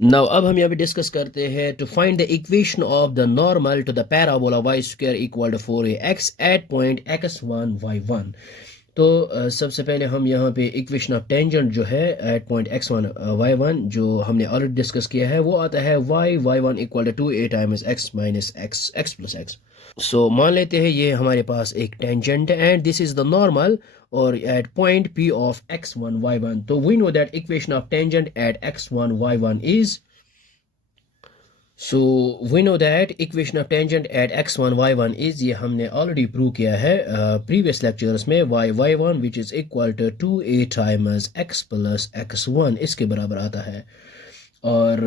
Now अब हम यहाँ पे डिस्कस करते हैं to find the equation of the normal to the parabola y square equal to 4ax at point x1 y1। तो सबसे पहले हम यहाँ पे इक्वेशन ऑफ टेंजेंट जो है एट पॉइंट x1 y1 जो हमने ऑलरेडी डिस्कस किया है वो आता है y1 equal to 2a times x minus x plus x। So मान लेते हैं ये हमारे पास एक टेंजेंट है and this is the normal और at point p of x1 y1। तो we know that equation of tangent at x1 y1 is we know that equation of tangent at x1 y1 is, ये हमने already prove किया है previous lectures में, y1 which is equal to 2a times x plus x1 इसके बराबर आता है। और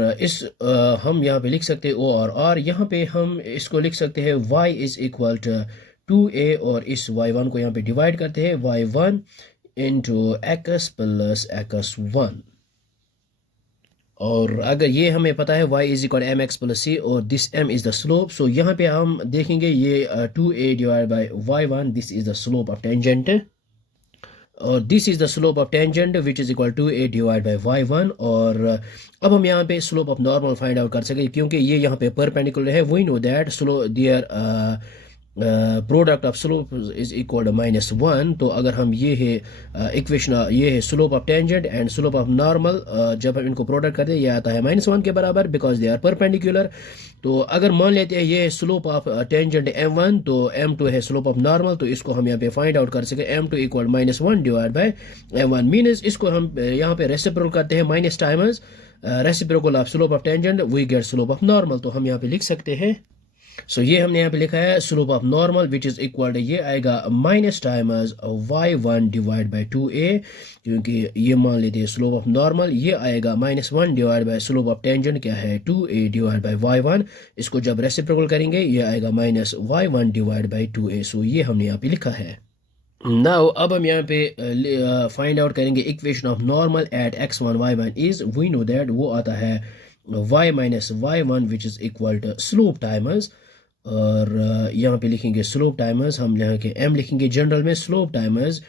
हम यहाँ पे लिख सकते हैं ओ और आर, यहाँ पे हम इसको लिख सकते हैं y is equal to 2a और इस y1 को यहाँ पे डिवाइड करते हैं y1 into x plus x1। और अगर ये हमें पता है y is equal M X plus C और this m is the slope, so यहाँ पे हम देखेंगे ये 2a divide by y1 this is the slope of tangent और this is the slope of tangent which is equal to a divide by y1। और अब हम यहाँ पे slope of normal find out कर सकें क्योंकि ये यहाँ पे परपेंडिकुलर है। We know that slope their product of slope is equal to -1। तो अगर हम ये है इक्वेशन, ये है slope of tangent and slope of normal, जब हम इनको प्रोडक्ट करते हैं ये आता है -1 के बराबर बिकॉज दे आर परपेंडिकुलर। तो अगर मान लेते हैं ये स्लोप ऑफ टेंजेंट m1 तो m2 है स्लोप ऑफ नॉर्मल, तो इसको हम यहाँ पे फाइंड आउट कर सके m2 equal -1 divide by m1 means इसको हम यहाँ पे रेसिप्रोकल करते हैं minus times reciprocal of slope of tangent we get slope of normal. तो हम यहाँ पे लिख सकते हैं ये हमने यहाँ पे लिखा है slope of normal which is equal, ये आएगा minus times y1 divide by 2a, क्योंकि ये मान लेते हैं स्लोप ऑफ नॉर्मल, ये आएगा -1 divide by slope of tangent क्या है 2a डिवाइड बाई y1। इसको जब रेसिप्रोकल करेंगे ये आएगा -y1 डिवाइड बाई 2a। सो ये हमने यहाँ पे लिखा है। नाउ अब हम यहाँ पे फाइंड आउट करेंगे equation of normal at x1 y1 is, we know that वो आता है y minus y1 which is equal to slope times. और यहाँ पे लिखेंगे स्लोप टाइमर्स, हम यहाँ के m लिखेंगे जनरल में, slope timers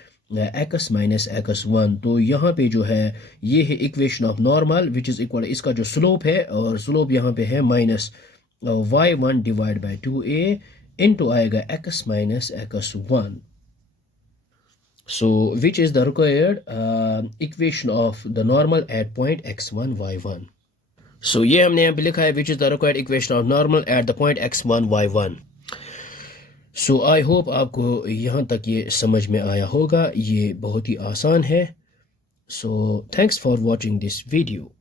x minus x1। तो यहाँ पे जो है ये है equation of normal which is equal, इसका जो स्लोप है और स्लोप यहाँ पे है -y1 divide by 2a into आएगा x minus x1। So which is the required equation of the normal at point x1 y1। सो ये हमने यहाँ पे लिखा है which is the required equation of normal at the point x1 y1। So I hope आपको यहाँ तक ये समझ में आया होगा, ये बहुत ही आसान है। So thanks for watching this video.